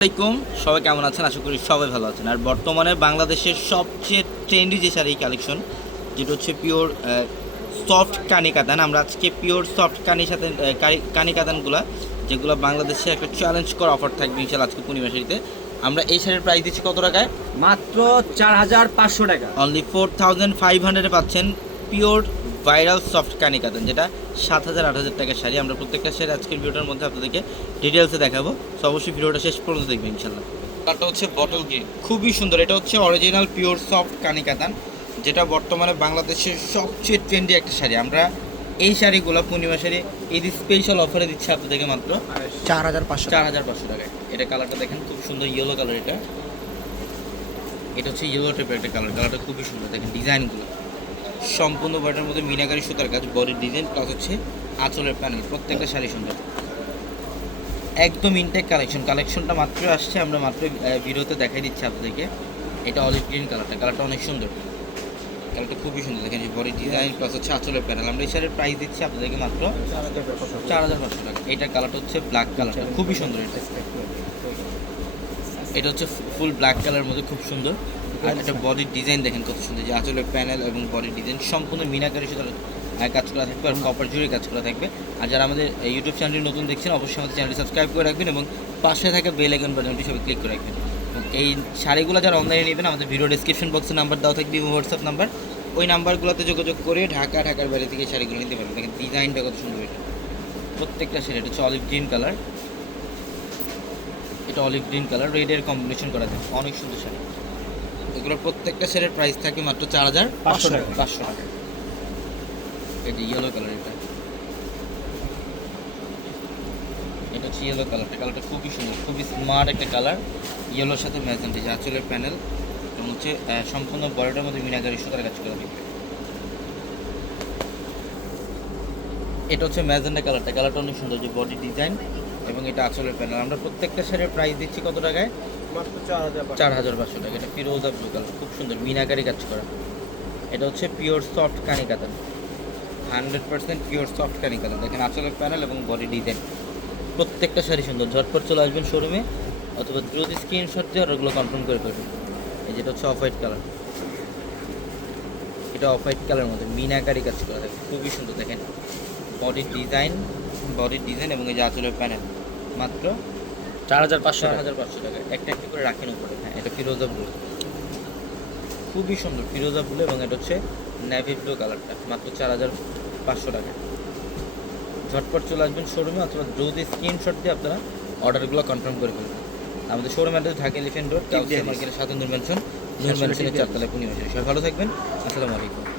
আসসালামাইকুম সবাই কেমন আছেন? আশা করি সবাই ভালো আছেন। আর বর্তমানে বাংলাদেশের সবচেয়ে ট্রেন্ডি যে শাড়ি কালেকশন যেটা হচ্ছে পিওর সফট কানি কাতান। আমরা আজকে পিওর সফট কানির সাথে কানি কাতানগুলো যেগুলো বাংলাদেশে একটা চ্যালেঞ্জ করা অফার থাকবে ইনশাল্লাহ আজকে পূর্ণিমা শাড়িতে। আমরা এই শাড়ির প্রাইস দিচ্ছি কত টাকায়? মাত্র চার হাজার পাঁচশো টাকা। অনলি ফোর থাউজেন্ড ফাইভ হান্ড্রেডে পাচ্ছেন পিওর ভাইরাল সফট কানি কাতান যেটা সাত হাজার আট হাজার টাকার শাড়ি। আমরা প্রত্যেকটা শাড়ি আজকের ভিডিওটার মধ্যে আপনাদেরকে ডিটেলসে দেখাবো। তো অবশ্যই ভিডিওটা শেষ পর্যন্ত দেখবেন ইনশাল্লাহ। কালারটা হচ্ছে বটল গ্রিন খুবই সুন্দর। এটা হচ্ছে অরিজিনাল পিওর সফট কানি কাতান যেটা বর্তমানে বাংলাদেশের সবচেয়ে ট্রেন্ডি একটা শাড়ি। আমরা এই শাড়িগুলো পূর্ণিমা শাড়ি এই স্পেশাল অফারে দিচ্ছে আপনাদেরকে মাত্র চার হাজার পাঁচশো চার হাজার পাঁচশো টাকায়। এটা কালারটা দেখেন খুব সুন্দর ইয়েলো কালার এটা। এটা হচ্ছে ইয়েলো টাইপের একটা কালার কালারটা খুবই সুন্দর। দেখেন ডিজাইনগুলো সম্পূর্ণ বডির মধ্যে মিনাকারি সুতার কাজ বডির ডিজাইন প্লাস হচ্ছে আঁচলের প্যানেল প্রত্যেকটা শাড়ি সুন্দর একদম ইনটেক কালেকশন কালেকশনটা মাত্র আসছে, আমরা মাত্র ভিডিওতে দেখাই দিচ্ছি আপনাদেরকে। এটা অলিভ গ্রিন কালারটা কালারটা অনেক সুন্দর। কালারটা খুবই সুন্দর, দেখেন যে বডি ডিজাইন প্লাস হচ্ছে আঁচলের প্যানেল আমরা এই শাড়ির প্রাইস দিচ্ছি আপনাদেরকে মাত্র চার হাজার পাঁচশো টাকা। এইটার কালারটা হচ্ছে ব্ল্যাক কালারটা খুবই সুন্দর এটা। এটা হচ্ছে ফুল ব্ল্যাক কালারের মধ্যে খুব সুন্দর। আর এটা বডির ডিজাইন দেখেন কত সুন্দর যে আঁচলের প্যানেল এবং বডির ডিজাইন সম্পূর্ণ মিনাকারি সুতার আহ, কাজ করা থাকবে আর কপার জুড়ে কাজ করা থাকবে। আর যারা আমাদের ইউটিউব চ্যানেলটি নতুন দেখছেন অবশ্যই আমাদের চ্যানেলটি সাবস্ক্রাইব করে রাখবেন এবং পাশে থাকা বেল আইকন বাটনটি সবাই ক্লিক করে রাখবেন। এই শাড়িগুলো যারা অনলাইনে নেবেন আমাদের ভিডিও ডিসক্রিপশন বক্সে নাম্বার দেওয়া থাকবে হোয়াটসঅ্যাপ নাম্বার ওই নাম্বারগুলোতে যোগাযোগ করে ঢাকা ঢাকার বাইরে থেকে শাড়িগুলো নিতে পারবেন। দেখেন ডিজাইনটা কত সুন্দর এটা। প্রত্যেকটা শাড়ি এটা হচ্ছে অলিভ গ্রিন কালার এটা অলিভ গ্রিন কালার রেডের কম্বিনেশন করা থাকে অনেক সুন্দর শাড়ি। এগুলোর প্রত্যেকটা শাড়ির প্রাইস থাকে মাত্র চার হাজার পাঁচশো টাকা। পাঁচশো টাকা। এটা ইয়েলো কালার এটা। এটা হচ্ছে ইয়েলো কালারটা কালারটা খুবই সুন্দর খুবই স্মার্ট একটা কালার ইয়েলোর সাথে ম্যাজেন্ট যে আঁচলের প্যানেল এবং হচ্ছে সম্পূর্ণ বডিটার মধ্যে মিনাকারি সুতার কাজ করা থাকবে এটা হচ্ছে ম্যাজেন্ডা কালারটা কালারটা অনেক সুন্দর যে বডি ডিজাইন এবং এটা আঁচলের প্যানেল আমরা প্রত্যেকটা শাড়ির প্রাইস দিচ্ছি কত টাকায়? চার হাজার পাঁচশো টাকা। এটা ফিরোজা ব্লু কালার খুব সুন্দর, মিনাকারি কাজ করা। এটা হচ্ছে পিওর সফট কানি কাতান। হান্ড্রেড পার্সেন্ট পিওর সফট কানি কাতান। দেখেন আঁচলের প্যানেল এবং বডি ডিজাইন প্রত্যেকটা শাড়ি সুন্দর। ঝটপট চলে আসবেন শোরুমে অথবা দ্রুত স্ক্রিনশট দিয়ে আর ওগুলো কনফার্ম করে করবেন এই যেটা হচ্ছে অফ হোয়াইট কালার এটা অফ হোয়াইট কালারের মধ্যে মিনাকারি কাজ করা থাকে। খুবই সুন্দর, দেখেন। বডির ডিজাইন বডির ডিজাইন এবং এই যে আঁচলের প্যানেল মাত্র চার হাজার পাঁচশো হাজার পাঁচশো টাকা। একটা একটা করে রাখেন উপরে। হ্যাঁ এটা ফিরোজা ব্লু খুবই সুন্দর ফিরোজা ব্লু এবং এটা হচ্ছে নেভি ব্লু কালারটা মাত্র চার হাজার পাঁচশো টাকা। ঝটপট চলে আসবেন শোরুমে অথবা দ্রুত স্ক্রিনশট দিয়ে আপনারা অর্ডারগুলো কনফার্ম করে ফেলবেন। আমাদের showroom address Dhaka elephant road মার্কেটের সাথে নূর ম্যানশন নূর ম্যানশনের চারতলায় পূর্ণিমা সবাই ভালো থাকবেন। আসসালামু আলাইকুম।